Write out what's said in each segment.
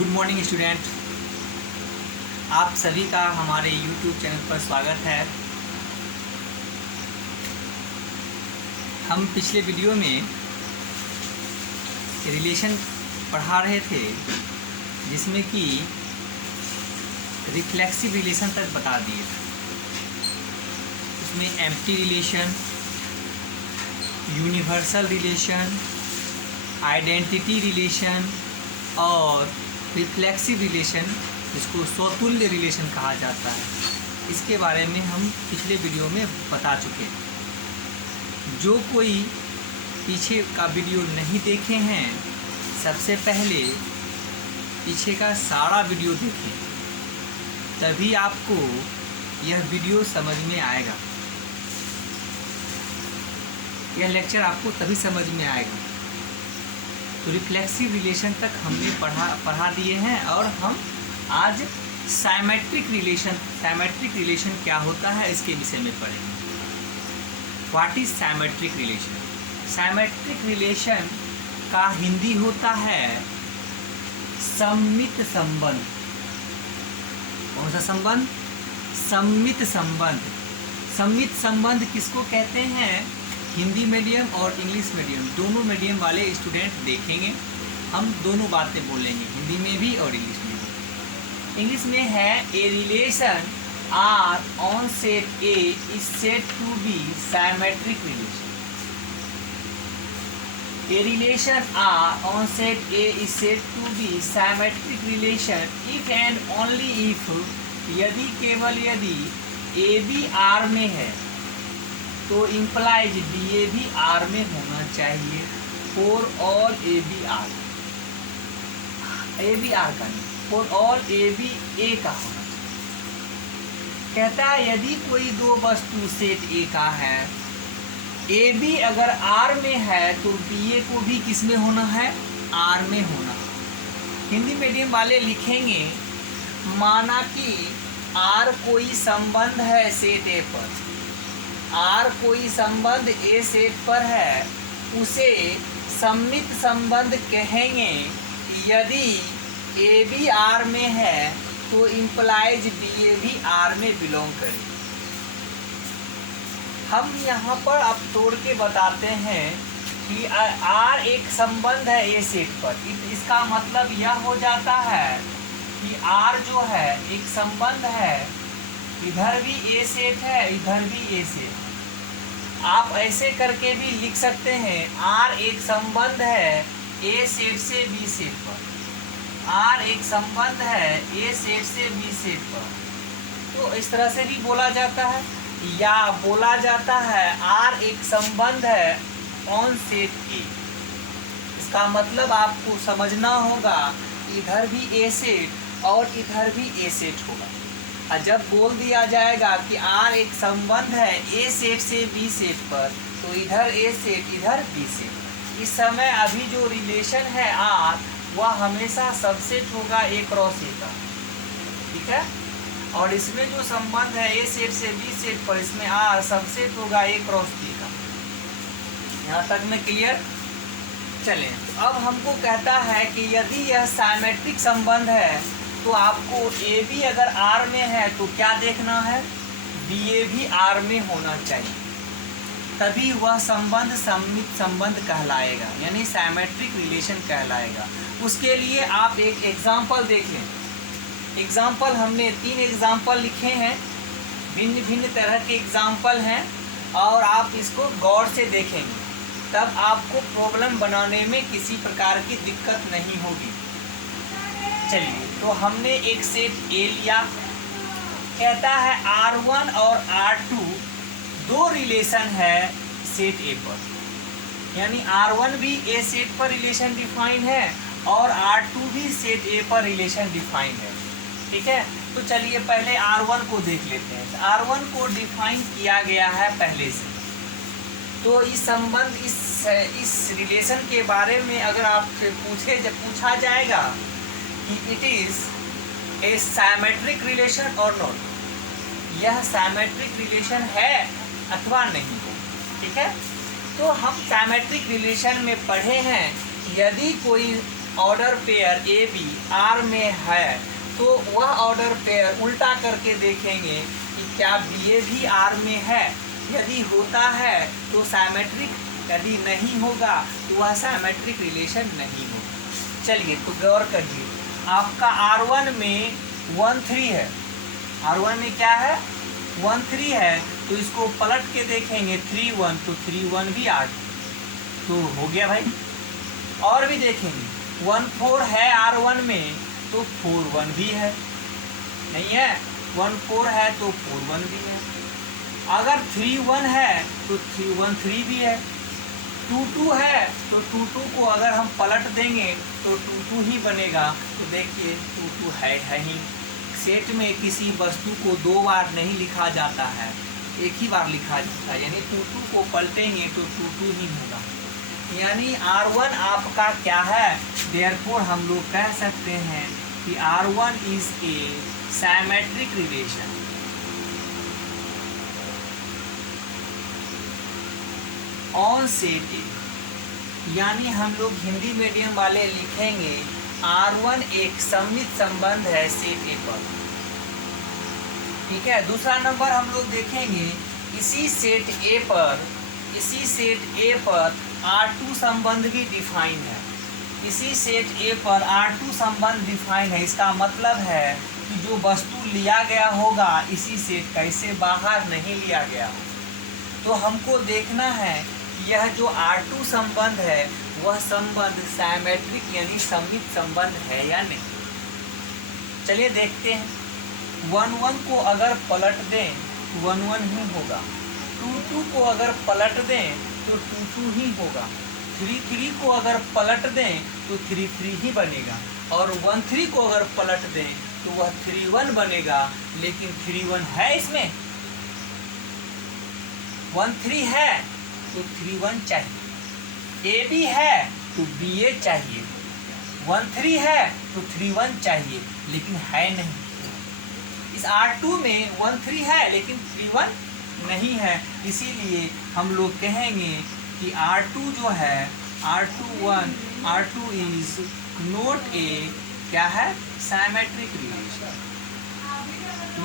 Good morning student, आप सभी का हमारे YouTube चैनल पर स्वागत है। हम पिछले वीडियो में रिलेशन पढ़ा रहे थे जिसमें कि रिफ्लेक्सिव रिलेशन तक बता दिए थे। उसमें empty relation, universal relation, identity relation और रिफ्लेक्सिव रिलेशन, जिसको स्वतुल्य रिलेशन कहा जाता है, इसके बारे में हम पिछले वीडियो में बता चुके हैं। जो कोई पीछे का वीडियो नहीं देखे हैं, सबसे पहले पीछे का सारा वीडियो देखें, तभी आपको यह वीडियो समझ में आएगा। यह लेक्चर आपको तभी समझ में आएगा। तो रिफ्लेक्सिव रिलेशन तक हमने पढ़ा दिए हैं और हम आज साइमेट्रिक रिलेशन क्या होता है इसके विषय में पढ़ेंगे। What is symmetric relation? Symmetric relation का हिंदी होता है सममित संबंध। कौन सा संबंध? सममित संबंध। सममित संबंध किसको कहते हैं? हिंदी मीडियम और इंग्लिश मीडियम, दोनों मीडियम वाले स्टूडेंट देखेंगे। हम दोनों बातें बोलेंगे, हिंदी में भी और इंग्लिश में भी। इंग्लिश में है a relation R on set A is said to be symmetric relation. A relation R on set A is said to be symmetric relation if and only if, यदि केवल यदि ए बी आर में है तो implies B ए भी are में होना चाहिए for all a b R का नहीं, for all a b a का होना चाहिए। कहता है यदि कोई दो वस्तु सेट ए का है, ए बी अगर आर में है तो बी ए को भी किस में होना है? आर में होना। हिंदी मीडियम वाले लिखेंगे माना कि आर कोई संबंध है सेट ए पर, आर कोई संबंध ए सेट पर है, उसे सममित संबंध कहेंगे। यदि ए भी आर में है तो इम्प्लाइज बी ए भी आर में बिलोंग करेगी। हम यहाँ पर अब तोड़ के बताते हैं कि आर एक संबंध है ए सेट पर। इसका मतलब यह हो जाता है कि आर जो है एक संबंध है, इधर भी ए सेट है, इधर भी ए सेट। आप ऐसे करके भी लिख सकते हैं आर एक संबंध है ए सेट से बी सेट पर, आर एक संबंध है ए सेट से बी सेट पर। तो इस तरह से भी बोला जाता है, या बोला जाता है आर एक संबंध है ऑन सेट ए। इसका मतलब आपको समझना होगा इधर भी ए सेट और इधर भी ए सेट होगा। और जब बोल दिया जाएगा कि आर एक संबंध है ए सेट से बी सेट पर, तो इधर ए सेट इधर बी सेट। इस समय अभी जो रिलेशन है आर, वह हमेशा सबसेट होगा ए क्रॉस ए का, ठीक है। और इसमें जो संबंध है ए सेट से बी सेट पर, इसमें आर सबसेट होगा ए क्रॉस बी का। यहाँ तक में क्लियर? चलें, तो अब हमको कहता है कि यदि यह साइमेट्रिक संबंध है तो आपको ए बी अगर आर में है तो क्या देखना है? बी ए भी आर में होना चाहिए, तभी वह संबंध सममित संबंध कहलाएगा, यानी साइमेट्रिक रिलेशन कहलाएगा। उसके लिए आप एक एग्जाम्पल देख लें। एग्जाम्पल हमने 3 एग्जाम्पल लिखे हैं, भिन्न भिन्न तरह के एग्जाम्पल हैं, और आप इसको गौर से देखेंगे तब आपको प्रॉब्लम बनाने में किसी प्रकार की दिक्कत नहीं होगी। चलिए, तो हमने एक सेट ए लिया। कहता है R1 और R2 दो रिलेशन है सेट ए पर, यानी R1 भी ए सेट पर रिलेशन डिफाइन है और R2 भी सेट ए पर रिलेशन डिफाइन है, ठीक है। तो चलिए पहले R1 को देख लेते हैं। R1 को डिफाइन किया गया है पहले से। तो इस संबंध इस रिलेशन के बारे में अगर आपसे पूछा जाएगा कि it is a symmetric relation और नॉट, यह साइमेट्रिक रिलेशन है अथवा नहीं, ठीक है। तो हम साइमेट्रिक रिलेशन में पढ़े हैं यदि कोई order pair a b R में है तो वह ऑर्डर पेयर उल्टा करके देखेंगे कि क्या बी ए भी आर में है। यदि होता है तो साइमेट्रिक, यदि नहीं होगा तो वह साइमेट्रिक रिलेशन नहीं होगा। चलिए तो गौर करिए, आपका R1 में 1 3 है, R1 में क्या है 1 3 है, तो इसको पलट के देखेंगे 3 1 तो 3 1 भी 8 तो हो गया भाई। और भी देखेंगे 1 4 है R1 में तो 4 1 भी है, नहीं है 1 4 है तो 4 1 भी है। अगर 3 1 है तो 3 1 3 भी है। 2 2 है तो 2 2 को अगर हम पलट देंगे तो 2 2 ही बनेगा। तो देखिए 2 2 है ही। सेट में किसी वस्तु को 2 बार नहीं लिखा जाता है, एक ही बार लिखा जाता है, यानी 2 2 को पलटेंगे तो 2 2 ही होगा। यानी R1 आपका क्या है, देयरफॉर हम लोग कह सकते हैं कि R1 is a symmetric relation. On set ए, यानी हम लोग हिंदी मीडियम वाले लिखेंगे R1 एक सममित संबंध है सेट ए पर। ठीक है, दूसरा नंबर हम लोग देखेंगे इसी सेट ए पर R2 संबंध भी डिफाइन है। इसी सेट ए पर R2 संबंध डिफाइन है। इसका मतलब है कि जो वस्तु लिया गया होगा इसी सेट का, इसे बाहर नहीं लिया गया हो। तो हमको देखना है कि यह जो R2 संबंध है वह संबंध साइमेट्रिक यानी सममित संबंध है या नहीं। चलिए देखते हैं। 1 1 को अगर पलट दें तो 1 1 ही होगा। 2 2 को अगर पलट दें तो 2 2 ही होगा। 3 3 को अगर पलट दें तो 3 3 ही बनेगा। और 1 3 को अगर पलट दें तो वह 3 1 बनेगा। लेकिन 3 1 है इसमें, 1 3 है तो 3 1 चाहिए। ए बी है तो बी ए चाहिए। 1 3 है तो 3 1 चाहिए, लेकिन है नहीं। इस R2 में 1 3 है लेकिन 3 1 नहीं है। इसीलिए हम लोग कहेंगे कि R2 जो है R2 इज नॉट ए क्या है साइमेट्रिक रिलेशन।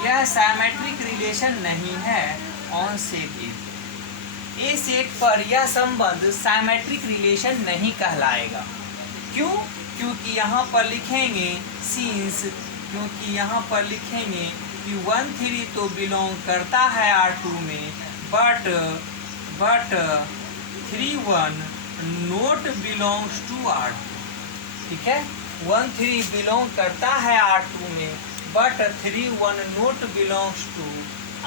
यह साइमेट्रिक रिलेशन नहीं है ऑन सेट ए सेट पर यह संबंध साइमेट्रिक रिलेशन नहीं कहलाएगा। क्यों? क्योंकि यहाँ पर लिखेंगे क्योंकि यहाँ पर लिखेंगे कि 1 3 तो बिलोंग करता है R2 में, but 3 1 note belongs to R2। ठीक है, 1 3 बिलोंग करता है R2 में, but 3 1 note belongs to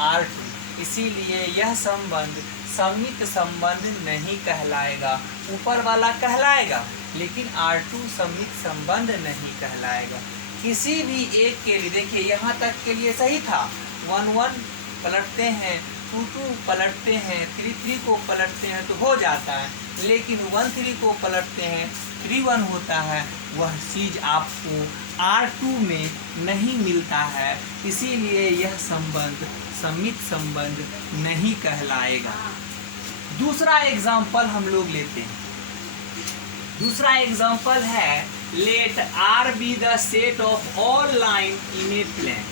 R2। इसीलिए यह संबंध सममित संबंध नहीं कहलाएगा। ऊपर वाला कहलाएगा लेकिन R2 सममित संबंध नहीं कहलाएगा। किसी भी एक के लिए देखिए यहाँ तक के लिए सही था। 1 1 पलटते हैं, 2 2 पलटते हैं, 3 3 को पलटते हैं तो हो जाता है। लेकिन 1 3 को पलटते हैं 3 1 होता है। वह चीज़ आपको R2 में नहीं मिलता है। इसीलिए यह संबंध सममित संबंध नहीं कहलाएगा। दूसरा एग्जाम्पल हम लोग लेते हैं। दूसरा एग्जाम्पल है let R be the set of all line in a plane.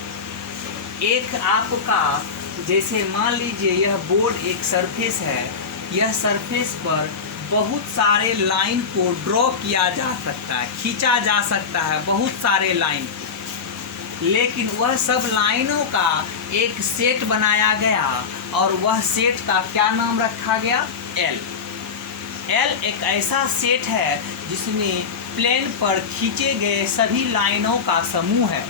एक आपका जैसे मान लीजिए यह बोर्ड एक सरफेस है, यह सरफेस पर बहुत सारे लाइन को ड्रॉ किया जा सकता है, खींचा जा सकता है बहुत सारे लाइन को। लेकिन वह सब लाइनों का एक सेट बनाया गया और वह सेट का क्या नाम रखा गया, L। L एक ऐसा सेट है जिसमें प्लेन पर खींचे गए सभी लाइनों का समूह है।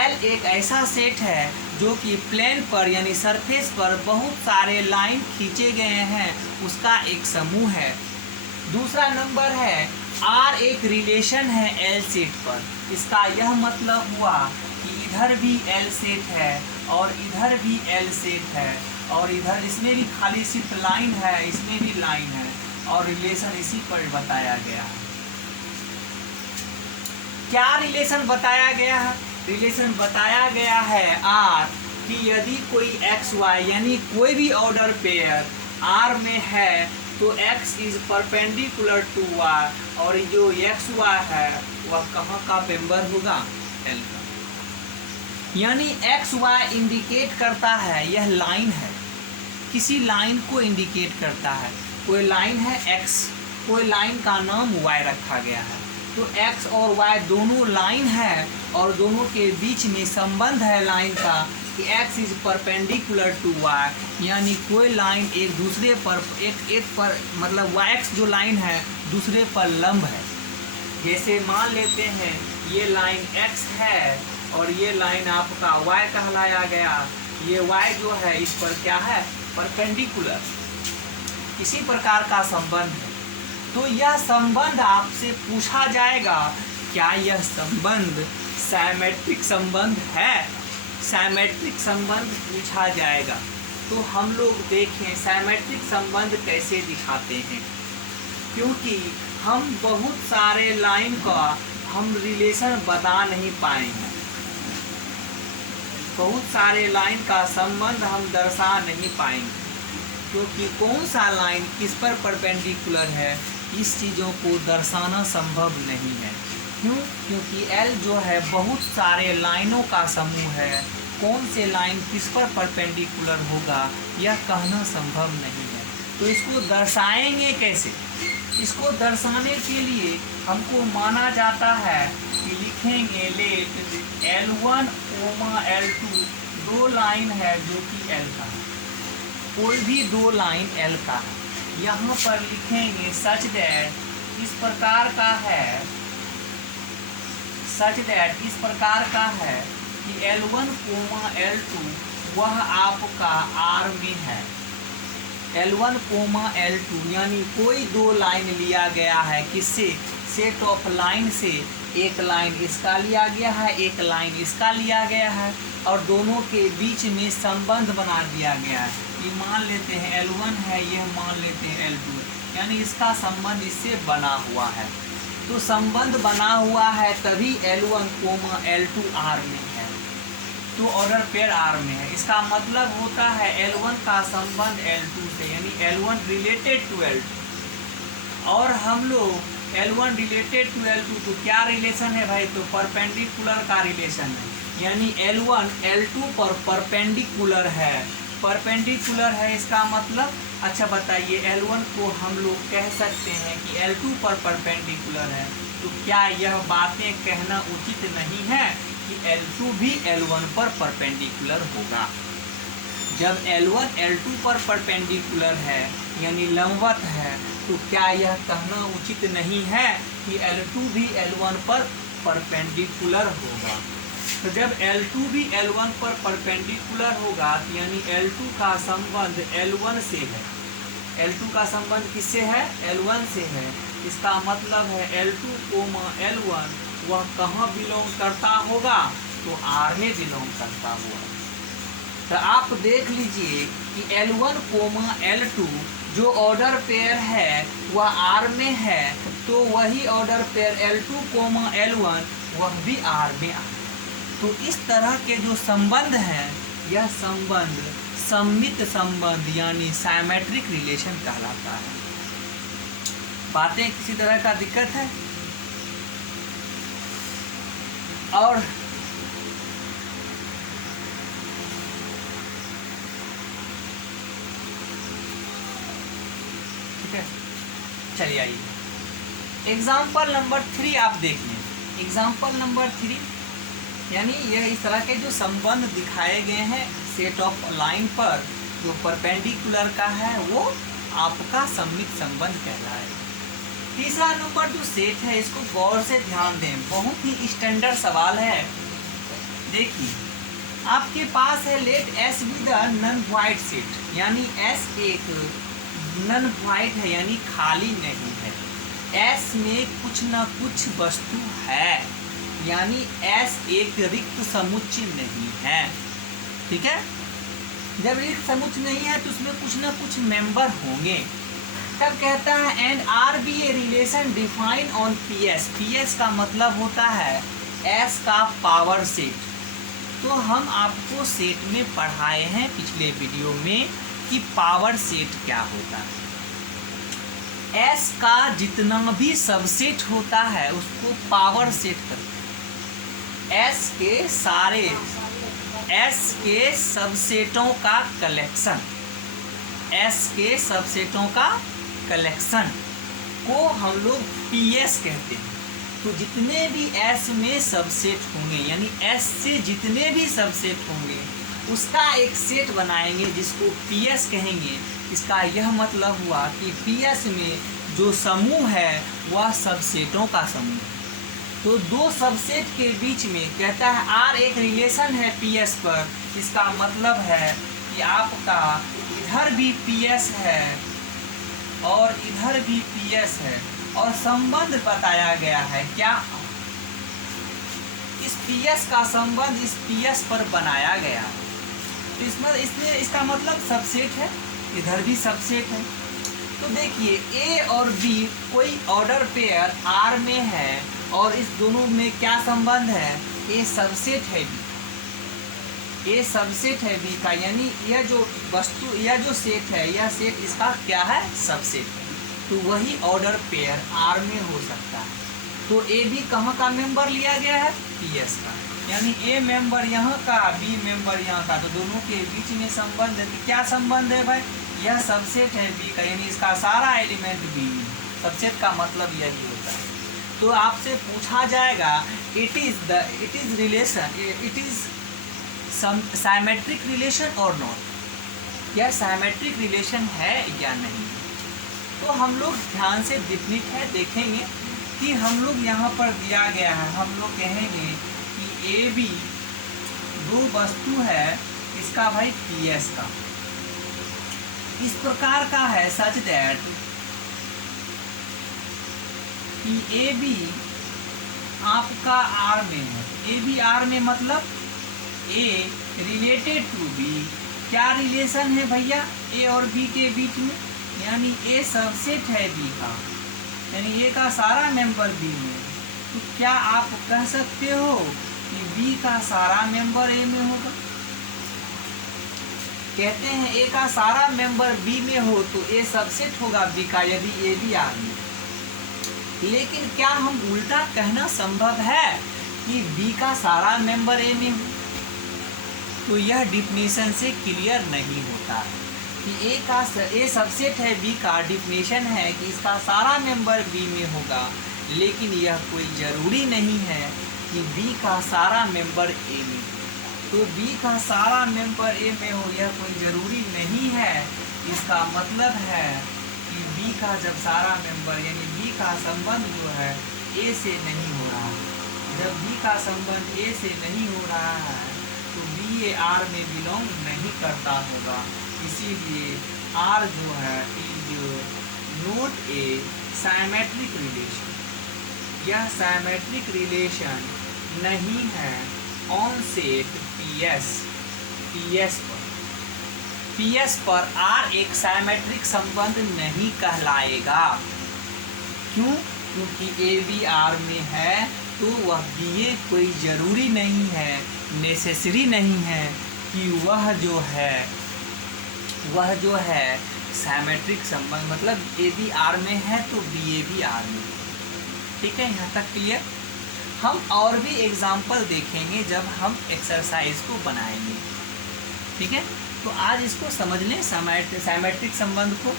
L एक ऐसा सेट है जो कि प्लेन पर यानी सरफेस पर बहुत सारे लाइन खींचे गए हैं, उसका एक समूह है। दूसरा नंबर है R एक रिलेशन है L सेट पर। इसका यह मतलब हुआ कि इधर भी L सेट है और इधर भी L सेट है और इधर इसमें भी खाली सिर्फ लाइन है, इसमें भी लाइन है और रिलेशन इसी पर बताया गया है। क्या रिलेशन बताया गया है? रिलेशन बताया गया है R कि यदि कोई XY यानी कोई भी ऑर्डर पेयर R में है तो x is perpendicular to y, और जो एक्स वाई है वह कहाँ का मेंबर होगा, L का। यानी एक्स वाई इंडिकेट करता है, यह लाइन है, किसी लाइन को इंडिकेट करता है। कोई लाइन है x, कोई लाइन का नाम y रखा गया है। तो x और y दोनों लाइन है और दोनों के बीच में संबंध है लाइन का कि x is perpendicular to y, यानी कोई लाइन एक दूसरे पर एक पर मतलब x जो लाइन है दूसरे पर लंब है। जैसे मान लेते हैं ये लाइन x है और ये लाइन आपका y कहलाया गया, ये y जो है इस पर क्या है, परपेंडिकुलर, इसी प्रकार का संबंध है। तो यह संबंध आपसे पूछा जाएगा, क्या यह संबंध साइमेट्रिक संबंध है, साइमेट्रिक संबंध पूछा जाएगा। तो हम लोग देखें साइमेट्रिक संबंध कैसे दिखाते हैं, क्योंकि हम बहुत सारे लाइन का हम रिलेशन बता नहीं पाएंगे, बहुत सारे लाइन का संबंध हम दर्शा नहीं पाएंगे, क्योंकि कौन सा लाइन किस पर परपेंडिकुलर है इस चीज़ों को दर्शाना संभव नहीं है। क्यों? क्योंकि L जो है बहुत सारे लाइनों का समूह है, कौन से लाइन किस पर परपेंडिकुलर होगा यह कहना संभव नहीं है। तो इसको दर्शाएंगे कैसे? इसको दर्शाने के लिए हमको माना जाता है कि लिखेंगे लेट L1, L2 दो लाइन है जो कि L का है, कोई भी दो लाइन L का है। यहाँ पर लिखेंगे सच दैट इस प्रकार का है, सच दैट इस प्रकार का है कि L1, L2 वह आपका R में है। L1, L2 यानी कोई दो लाइन लिया गया है, किससे, सेट ऑफ लाइन से, एक लाइन इसका लिया गया है, एक लाइन इसका लिया गया है, और दोनों के बीच में संबंध बना दिया गया है। ये मान लेते हैं L1 है, यह मान लेते हैं L2, यानी इसका संबंध इससे बना हुआ है। तो संबंध बना हुआ है तभी L1, L2 R में है, तो ऑर्डर पेयर R में है। इसका मतलब होता है L1 का संबंध L2 से, यानी L1 रिलेटेड टू L2, और हम लोग L1 रिलेटेड टू L2 तो क्या रिलेशन है भाई, तो परपेंडिकुलर का रिलेशन है, यानी L1 L2 पर परपेंडिकुलर है, परपेंडिकुलर है इसका मतलब, अच्छा बताइए L1 को हम लोग कह सकते हैं कि L2 पर परपेंडिकुलर है, तो क्या यह बातें कहना उचित नहीं है कि L2 भी L1 पर परपेंडिकुलर होगा? जब L1 L2 पर परपेंडिकुलर है यानी लंबवत है, तो क्या यह कहना उचित नहीं है कि L2 भी L1 पर परपेंडिकुलर होगा? तो जब L2 भी L1 पर परपेंडिकुलर होगा यानी L2 का संबंध L1 से है, L2 का संबंध किससे है, L1 से है। इसका मतलब है L2, L1 वह कहाँ बिलोंग करता होगा, तो R में बिलोंग करता हुआ। तो आप देख लीजिए कि L1, L2 जो ऑर्डर पेयर है वह R में है, तो वही ऑर्डर पेयर L2, L1 वह भी R में आ। तो इस तरह के जो संबंध हैं यह संबंध सममित संबंध यानी साइमेट्रिक रिलेशन कहलाता है। बातें किसी तरह का दिक्कत है? और ठीक है, चलिए आइए एग्जाम्पल नंबर 3 आप देख लें। एग्जाम्पल नंबर 3 यानी यह इस तरह के जो संबंध दिखाए गए हैं सेट ऑफ लाइन पर जो परपेंडिकुलर का है वो आपका सममित संबंध कहलाएगा। तीसरा नंबर जो सेट है इसको गौर से ध्यान दें, बहुत ही स्टैंडर्ड सवाल है। देखिए आपके पास है let S be the non void set, यानी S एक नन वाइड है यानी खाली नहीं है, S में कुछ न कुछ वस्तु है, यानी S एक रिक्त समुच्चय नहीं है। ठीक है, जब रिक्त समुच्चय नहीं है तो उसमें कुछ न कुछ मेंबर होंगे। तब कहता है and R be a relation define on P S. P S का मतलब होता है S का पावर सेट। तो हम आपको सेट में पढ़ाए हैं पिछले वीडियो में कि पावर सेट क्या होता है। एस का जितना भी सबसेट होता है उसको पावर सेट करते हैं। एस के सबसेटों का कलेक्शन, एस के सबसेटों का कलेक्शन को हम लोग पीएस कहते हैं। तो जितने भी एस में सबसेट होंगे, यानी एस से जितने भी सबसेट होंगे उसका एक सेट बनाएंगे जिसको पीएस कहेंगे। इसका यह मतलब हुआ कि पीएस में जो समूह है वह सबसेटों का समूह है। तो दो सबसेट के बीच में कहता है आर एक रिलेशन है पीएस पर। इसका मतलब है कि आपका इधर भी पीएस है और इधर भी पीएस है, और संबंध बताया गया है क्या, इस पीएस का संबंध इस पीएस पर बनाया गया है। तो इसमें इसका मतलब सबसेट है, इधर भी सबसेट है। तो देखिए ए और बी कोई ऑर्डर पेयर आर में है और इस दोनों में क्या संबंध है, ए सबसेट है बी, ए सबसेट है बी का, यानी यह जो वस्तु, यह जो सेट है, यह सेट इसका क्या है, सबसेट है। तो वही ऑर्डर पेयर आर में हो सकता है। तो ए बी कहाँ का मेंबर लिया गया है, पीएस का, यानी ए मेंबर यहाँ का, बी मेंबर यहाँ का। तो दोनों के बीच में संबंध है। क्या संबंध है भाई, यह सबसेट है बी का, यानी इसका सारा एलिमेंट बी में। सबसेट का मतलब यही होता है। तो आपसे पूछा जाएगा it is relation, it is symmetric relation और नॉट, यह साइमेट्रिक रिलेशन है या नहीं। तो हम लोग ध्यान से देखेंगे कि हम लोग यहाँ पर दिया गया है, हम लोग कहेंगे कि ए बी दो वस्तु है, इसका भाई पीएस का इस प्रकार का है, सच दैट कि ए बी आपका आर में है। ए बी आर में मतलब ए रिलेटेड टू बी, क्या रिलेशन है भैया, ए और बी के बीच में, यानी ए सबसेट है बी का, यानी ए का सारा मेंबर बी में। तो क्या आप कह सकते हो कि बी का सारा मेंबर ए में होगा। कहते हैं ए का सारा मेंबर बी में हो तो ए सबसेट होगा बी का, यदि ए बी आर में। लेकिन क्या हम उल्टा कहना संभव है कि बी का सारा मेंबर ए में हो, तो यह डिफिनेशन से क्लियर नहीं होता है कि ए सबसेट है बी का। डिफिनेशन है कि इसका सारा मेंबर बी में होगा, लेकिन यह कोई ज़रूरी नहीं है कि बी का सारा मेंबर ए में। तो बी का सारा मेंबर ए में हो, यह कोई ज़रूरी नहीं है। इसका मतलब है कि बी का जब सारा मेंबर, यानी बी का संबंध जो है ए से नहीं हो रहा है, जब बी का संबंध ए से नहीं हो रहा है तो बी ए आर में बिलोंग नहीं करता होगा। इसीलिए आर जो है is not a symmetric relation, यह साइमेट्रिक रिलेशन नहीं है ऑन सेट पीएस पर आर एक साइमेट्रिक संबंध नहीं कहलाएगा। क्यों, क्योंकि ए बी आर में है तो वह बी ए कोई ज़रूरी नहीं है, नेसेसरी नहीं है कि वह जो है साइमेट्रिक संबंध, मतलब ए बी आर में है तो बी ए भी आर में। ठीक है, यहाँ तक क्लियर। हम और भी एग्जाम्पल देखेंगे जब हम एक्सरसाइज को बनाएंगे। ठीक है, तो आज इसको समझ लें साइमेट्रिक संबंध को।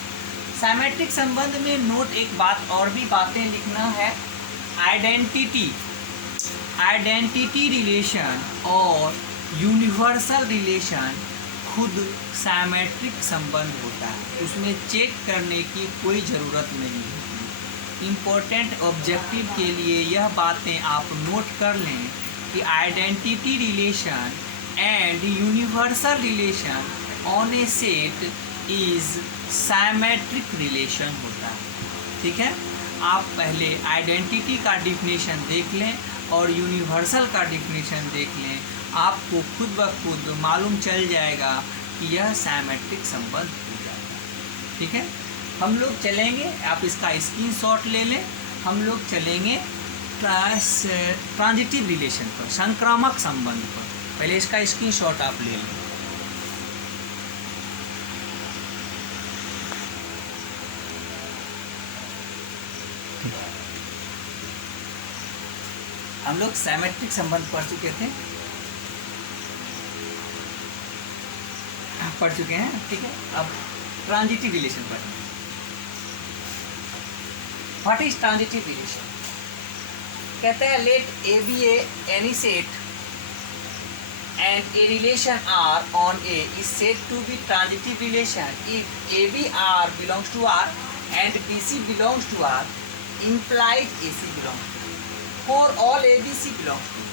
साइमेट्रिक संबंध में नोट एक बात और भी बातें लिखना है, आइडेंटिटी रिलेशन और यूनिवर्सल रिलेशन खुद साइमेट्रिक संबंध होता है, उसमें चेक करने की कोई ज़रूरत नहीं है। इम्पोर्टेंट ऑब्जेक्टिव के लिए यह बातें आप नोट कर लें कि identity relation and universal relation on A set is symmetric relation होता है। ठीक है, आप पहले आइडेंटिटी का डिफिनेशन देख लें और यूनिवर्सल का डिफिनेशन देख लें, आपको खुद ब खुद मालूम चल जाएगा कि यह साइमेट्रिक संबंध हो जाएगा। ठीक है, हम लोग चलेंगे, आप इसका स्क्रीनशॉट ले लें, हम लोग चलेंगे ट्रांजिटिव रिलेशन पर, संक्रामक संबंध पर। पहले इसका स्क्रीनशॉट आप ले लें। हम लोग सिमेट्रिक संबंध पढ़ चुके थे, ठीक है। अब ट्रांजिटिव रिलेशन पढ़ेंगे। What is transitive relation? कहते हैं let A be any set and a relation R on A is said to be transitive relation if AB R belongs to R and BC belongs to R, implies AC belongs to R. For all ABC belongs to R.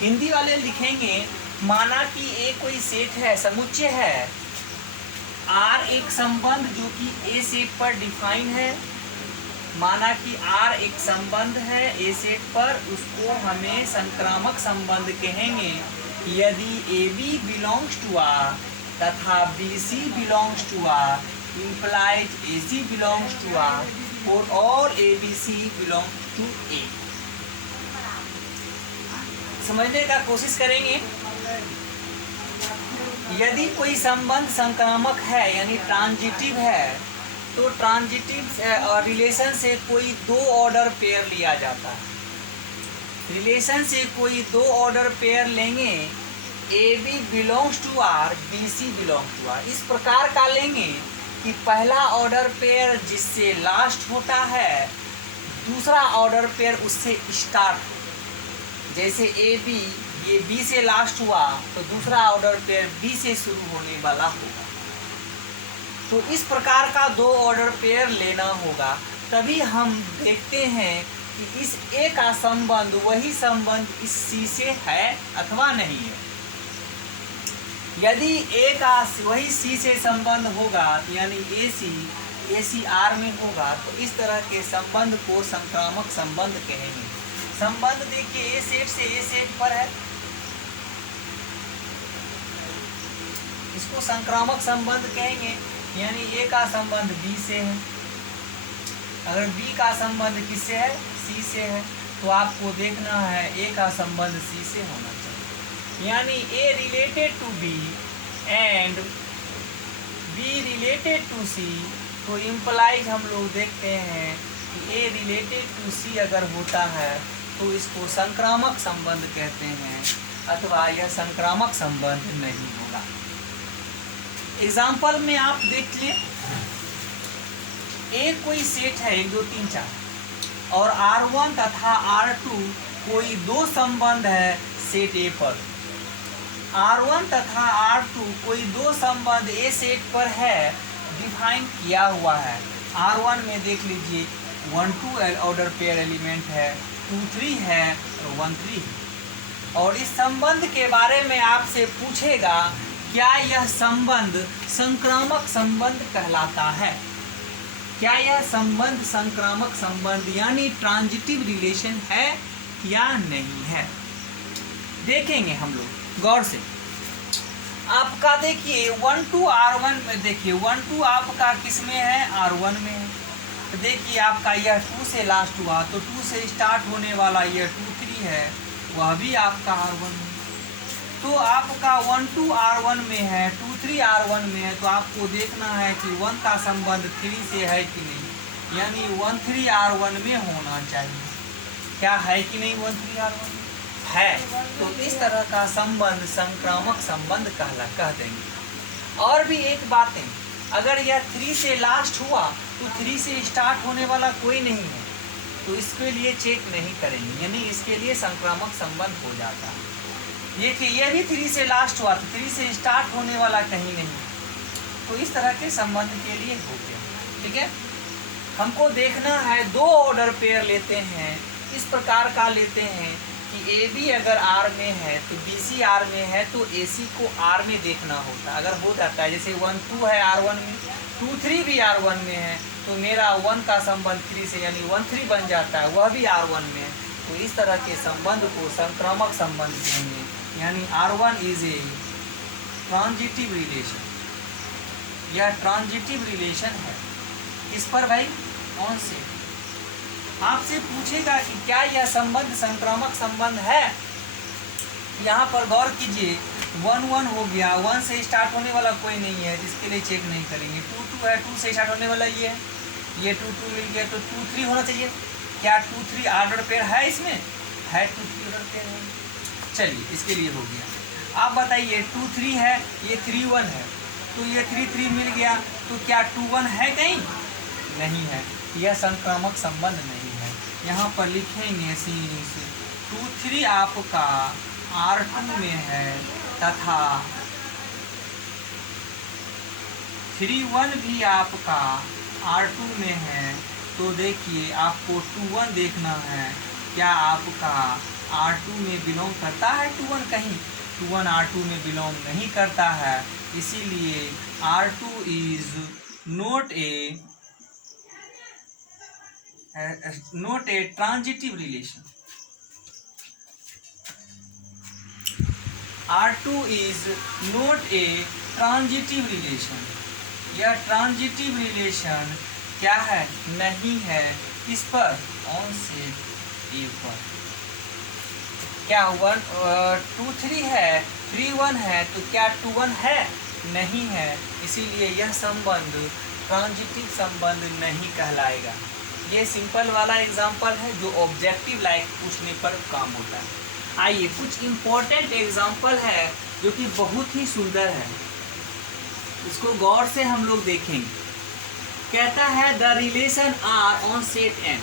Hindi वाले लिखेंगे, माना कि A कोई set है, समुच्चय है, R एक संबंध जो कि A सेट पर डिफाइन है, माना कि R एक संबंध है ए सेट पर, उसको हमें संक्रामक संबंध कहेंगे यदि AB बिलोंग्स टू R तथा BC belongs to R, implies AC belongs to R for all ABC belongs to A। समझने का कोशिश करेंगे। यदि कोई संबंध संक्रामक है यानी ट्रांजिटिव है, तो ट्रांजिटिव रिलेशन से कोई दो ऑर्डर पेयर लिया जाता है। रिलेशन से कोई दो ऑर्डर पेयर लेंगे, a b belongs to R, b c belongs to R. इस प्रकार का लेंगे कि पहला ऑर्डर पेयर जिससे लास्ट होता है, दूसरा ऑर्डर पेयर उससे स्टार्ट हो। जैसे ए बी, ये बी से लास्ट हुआ तो दूसरा ऑर्डर पेयर बी से शुरू होने वाला होगा। तो इस प्रकार का दो ऑर्डर पेयर लेना होगा, तभी हम देखते हैं कि इस ए का संबंध वही संबंध इस सी से है अथवा नहीं है। यदि ए का वही सी से संबंध होगा यानी ए सी आर में होगा, तो इस तरह के संबंध को संक्रामक संबंध कहेंगे। संबंध देखिए ए सेट से ए सेट पर है, इसको संक्रामक संबंध कहेंगे, यानी ए का संबंध बी से है। अगर बी का संबंध किससे है? सी से है, तो आपको देखना है ए का संबंध सी से होना चाहिए। यानी A related to B and B related to C, तो इम्प्लाइज हम लोग देखते हैं कि ए रिलेटेड टू सी अगर होता है तो इसको संक्रामक संबंध कहते हैं, अथवा यह संक्रामक संबंध नहीं होगा। एग्जाम्पल में आप देख लिए, ए कोई सेट है 1 2 3 4 और R1 तथा R2 कोई दो संबंध है सेट ए पर। R1 तथा R2 कोई दो संबंध ए सेट पर है, डिफाइन किया हुआ है। R1 में देख लीजिए 1 2 ऑर्डर पेयर एलिमेंट है, 2 3 है और 1 3 है। और इस संबंध के बारे में आपसे पूछेगा क्या यह संबंध संक्रामक संबंध कहलाता है? क्या यह संबंध संक्रामक संबंध यानी ट्रांजिटिव रिलेशन है या नहीं है? देखेंगे हम लोग गौर से। आपका देखिए 1 2 R1 में देखिए 1 2 आपका किस में है? R1 में है। तो देखिए आपका यह 2 से लास्ट हुआ, तो 2 से स्टार्ट होने वाला यह 2 3 है, वह भी आपका R1 में। तो आपका 1 2 R1 में है, 2 3 R1 में है, तो आपको देखना है कि 1 का संबंध 3 से है कि नहीं, यानी 1 3 R1 में होना चाहिए। क्या है कि नहीं 1 3 R1 में? है। तो इस तरह का संबंध संक्रामक संबंध कह देंगे। और भी एक बात है, अगर यह 3 से लास्ट हुआ तो 3 से स्टार्ट होने वाला कोई नहीं है, तो इसके लिए चेक नहीं करेंगे, यानी इसके लिए संक्रामक संबंध हो जाता है। देखिए यह भी 3 से लास्ट हुआ तो 3 से स्टार्ट होने वाला कहीं नहीं, तो इस तरह के संबंध के लिए हो गया। ठीक है, हमको देखना है दो ऑर्डर पेयर लेते हैं, इस प्रकार का लेते हैं कि ए बी अगर आर में है तो बी सी आर में है, तो ए सी को आर में देखना होता है। अगर हो जाता है जैसे 1 2 है R1 में, 2 3 भी R1 में है, तो मेरा 1 का संबंध 3 से यानी 1 3 बन जाता है, वह भी R1 में है। तो इस तरह के संबंध को संक्रामक संबंध कहेंगे, यानी R1 is a transitive relation. यह ट्रांजिटिव रिलेशन है। इस पर भाई कौन से आपसे पूछेगा कि क्या यह संबंध संक्रामक संबंध है? यहाँ पर गौर कीजिए, 1 1 हो गया, 1 से स्टार्ट होने वाला कोई नहीं है, जिसके लिए चेक नहीं करेंगे। 2 2 है, 2 से स्टार्ट होने वाला ये है, ये 2 2 मिल गया, तो 2 3 होना चाहिए, क्या 2 3 ऑर्डर पेयर है इसमें? है 2 3 ऑर्डर पेयर है। चलिए इसके लिए हो गया। आप बताइए 2 3 है, ये 3 1 है, तो ये 3 3 मिल गया, तो क्या 2 1 है कहीं? नहीं है, यह संक्रामक संबंध नहीं है। यहाँ पर लिखेंगे 2 3 आपका R2 में है तथा 3 1 भी आपका R2 में है। तो देखिए आपको 2 1 देखना है, क्या आपका R2 में बिलोंग करता है 2 1 कहीं? 2 1 R2 में बिलोंग नहीं करता है, इसीलिए R2 is not a transitive relation. R2 is not a transitive relation। यह ट्रांजिटिव रिलेशन क्या है? नहीं है। किस पर? ऑन सेट ए पर। क्या 2 3 है, 3 1 है, तो क्या 2 1 है? नहीं है, इसीलिए यह संबंध ट्रांजिटिव संबंध नहीं कहलाएगा। ये सिंपल वाला एग्जाम्पल है जो ऑब्जेक्टिव लाइक पूछने पर काम होता है। आइए कुछ इम्पोर्टेंट एग्जाम्पल है जो कि बहुत ही सुंदर है, इसको गौर से हम लोग देखेंगे। कहता है the relation R on set N.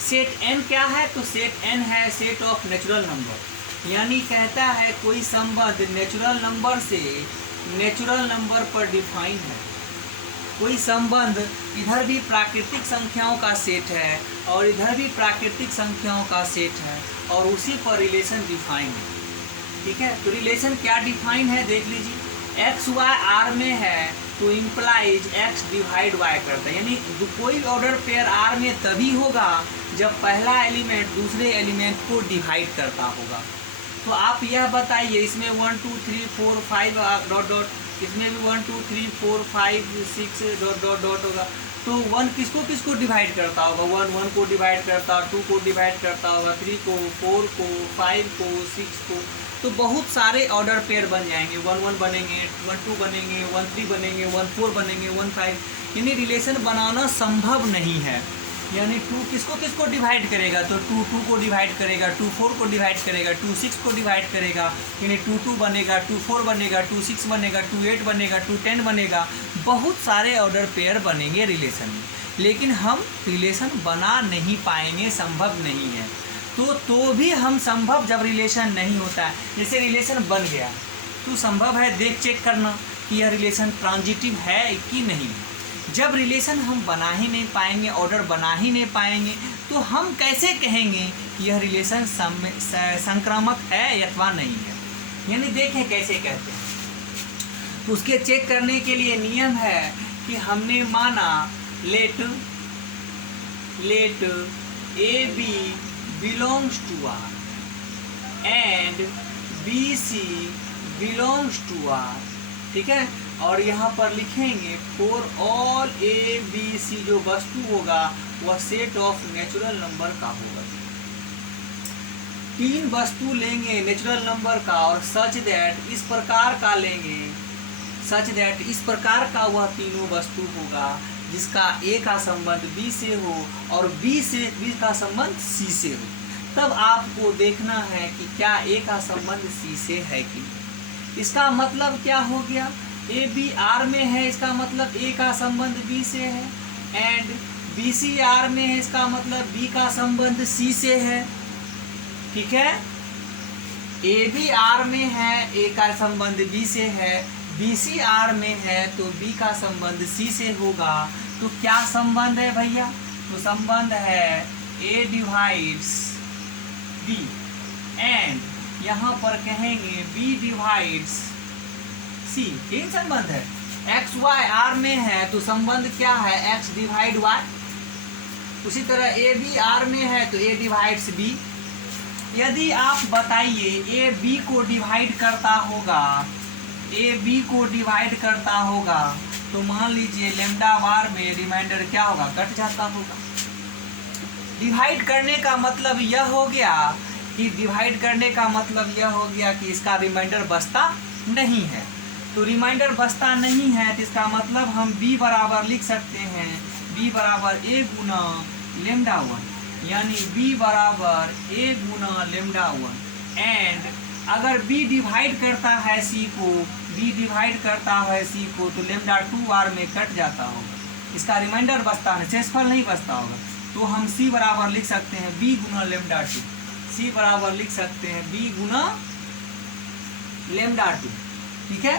Set N क्या है? तो सेट एन है सेट ऑफ नेचुरल नंबर, यानी कहता है कोई संबंध नेचुरल नंबर से नेचुरल नंबर पर डिफाइन है। कोई संबंध इधर भी प्राकृतिक संख्याओं का सेट है और इधर भी प्राकृतिक संख्याओं का सेट है और उसी पर रिलेशन डिफाइन है। ठीक है, तो रिलेशन क्या डिफाइन है देख लीजिए। एक्स वाई आर में है तो इम्प्लाइज एक्स डिवाइड वाई करता है, यानी कोई ऑर्डर पेयर आर में तभी होगा जब पहला एलिमेंट दूसरे एलिमेंट को डिवाइड करता होगा। तो आप यह बताइए, इसमें 1 2 3 4 5 डॉट डॉट, इसमें भी 1 2 3 4 5 6 डॉट डॉट डॉट होगा। तो 1 किसको किसको डिवाइड करता होगा? 1 1 को डिवाइड करता होगा, 2 को डिवाइड करता होगा, 3 को, 4 को, 5 को, 6 को। तो बहुत सारे ऑर्डर पेयर बन जाएंगे। 1 1 बनेंगे, 1 2 बनेंगे, 1 3 बनेंगे, 1 4 बनेंगे, 1 5। यानी रिलेशन बनाना संभव नहीं है। यानी 2 किसको किसको डिवाइड करेगा? तो 2 2 को डिवाइड करेगा, 2 4 को डिवाइड करेगा, 2 6 को डिवाइड करेगा, यानी 2 2 बनेगा, 2 4 बनेगा, 2 6 बनेगा, 2 8 बनेगा, 2 10 बनेगा। बहुत सारे ऑर्डर पेयर बनेंगे रिलेशन में, लेकिन हम रिलेशन बना नहीं पाएंगे, संभव नहीं है। तो भी हम संभव जब रिलेशन नहीं होता है, जैसे रिलेशन बन गया तो संभव है देख चेक करना कि यह रिलेशन ट्रांजिटिव है कि नहीं। जब रिलेशन हम बना ही नहीं पाएंगे, ऑर्डर बना ही नहीं पाएंगे, तो हम कैसे कहेंगे कि यह रिलेशन संक्रामक है अथवा नहीं है। यानी देखें कैसे कहते हैं। तो उसके चेक करने के लिए नियम है कि हमने माना let A b belongs to R and b c belongs to R. ठीक है, और यहाँ पर लिखेंगे for all a b c, जो वस्तु होगा वह सेट ऑफ नेचुरल नंबर का होगा। 3 वस्तु लेंगे नेचुरल नंबर का और सच दैट इस प्रकार का लेंगे, सच दैट इस प्रकार का वह तीनों वस्तु होगा जिसका ए का संबंध बी से हो और बी का संबंध सी से हो। तब आपको देखना है कि क्या ए का संबंध सी से है कि नहीं। इसका मतलब क्या हो गया? ए बी आर में है, इसका मतलब ए का संबंध बी से है, एंड बी सी आर में है, इसका मतलब बी का संबंध सी से है। ठीक है, ए बी आर में है, ए का संबंध बी से है, बी सी आर में है तो बी का संबंध सी से होगा। तो क्या संबंध है भैया? तो संबंध है ए डिवाइड्स बी एंड यहाँ पर कहेंगे बी डिवाइड्स सी। तीन संबंध है। एक्स वाई आर में है तो संबंध क्या है? X divide y. उसी तरह ए बी आर में है तो ए डिवाइड्स बी। यदि आप बताइए ए बी को डिवाइड करता होगा, ए बी को डिवाइड करता होगा, तो मान लीजिए लैम्डा बार में रिमाइंडर क्या होगा? कट जाता होगा। डिवाइड करने का मतलब यह हो गया कि डिवाइड करने का मतलब यह हो गया कि इसका रिमाइंडर बचता नहीं है। तो रिमाइंडर बचता नहीं है तो इसका मतलब हम b बराबर लिख सकते हैं, b बराबर a गुना लैम्डा 1। यानी b बराबर a गुना लेमडा 1 एंड अगर b डिवाइड करता है c को, b डिवाइड करता है c को तो लेमडा 2r में कट जाता होगा, इसका रिमाइंडर बचता है, शेषफल नहीं बचता होगा। तो हम c बराबर लिख सकते हैं b गुना लेमडा 2, c बराबर लिख सकते हैं b गुना लेमडा 2। ठीक है,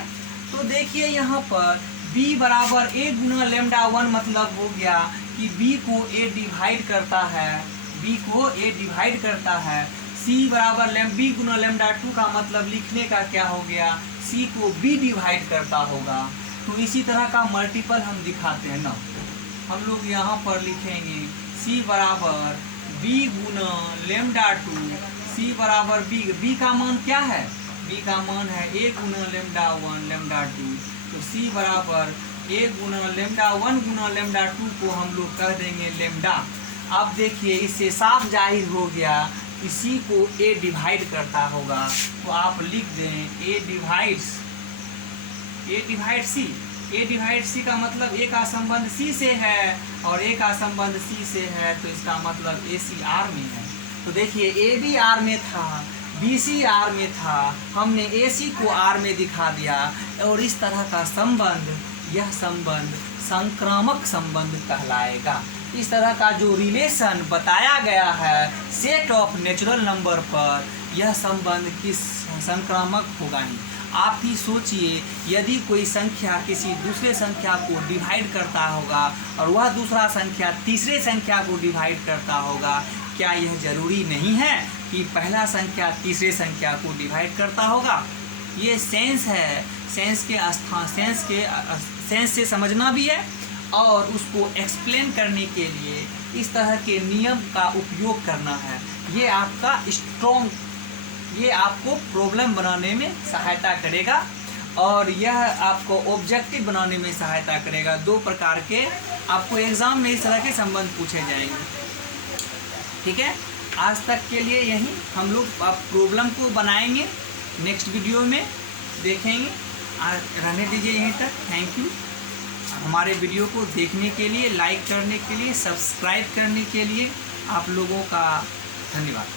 तो देखिए यहाँ पर b बराबर a गुना लेमडा 1 मतलब हो गया कि b को a डिवाइड करता है, b को a डिवाइड करता है। c बराबर b गुना लेमडा 2 का मतलब लिखने का क्या हो गया, c को b डिवाइड करता होगा। तो इसी तरह का मल्टीपल हम दिखाते हैं ना, हम लोग यहाँ पर लिखेंगे c बराबर b गुना लेमडा 2, c बराबर b का मान क्या है, b का मान है a गुना लेमडा 1 लेमडा 2, तो c बराबर a Guna lambda 1 Guna lambda 2 को हम लोग कह देंगे लेमडा। अब देखिए इससे साफ जाहिर हो गया कि c को a डिवाइड करता होगा, तो आप लिख दें a divide c। a divide c का मतलब a का संबंध c से है और a का संबंध c से है, तो इसका मतलब ac r में है। तो देखिए a भी r में था, b c r में था, हमने ac को r में दिखा दिया और इस तरह का संबंध, यह संबंध संक्रामक संबंध कहलाएगा। इस तरह का जो रिलेशन बताया गया है सेट ऑफ नेचुरल नंबर पर, यह संबंध किस संक्रामक होगा ही। आप ही सोचिए, यदि कोई संख्या किसी दूसरे संख्या को डिवाइड करता होगा और वह दूसरा संख्या तीसरे संख्या को डिवाइड करता होगा, क्या यह जरूरी नहीं है कि पहला संख्या तीसरे संख्या को डिवाइड करता होगा। ये सेंस है, सेंस से समझना भी है और उसको एक्सप्लेन करने के लिए इस तरह के नियम का उपयोग करना है। ये आपका स्ट्रॉन्ग, ये आपको प्रॉब्लम बनाने में सहायता करेगा और यह आपको ऑब्जेक्टिव बनाने में सहायता करेगा। दो प्रकार के आपको एग्जाम में इस तरह के संबंध पूछे जाएंगे। ठीक है, आज तक के लिए यही हम लोग आप प्रॉब्लम को बनाएंगे, नेक्स्ट वीडियो में देखेंगे। रहने दीजिए यहीं तक। थैंक यू हमारे वीडियो को देखने के लिए, लाइक करने के लिए, सब्सक्राइब करने के लिए आप लोगों का धन्यवाद।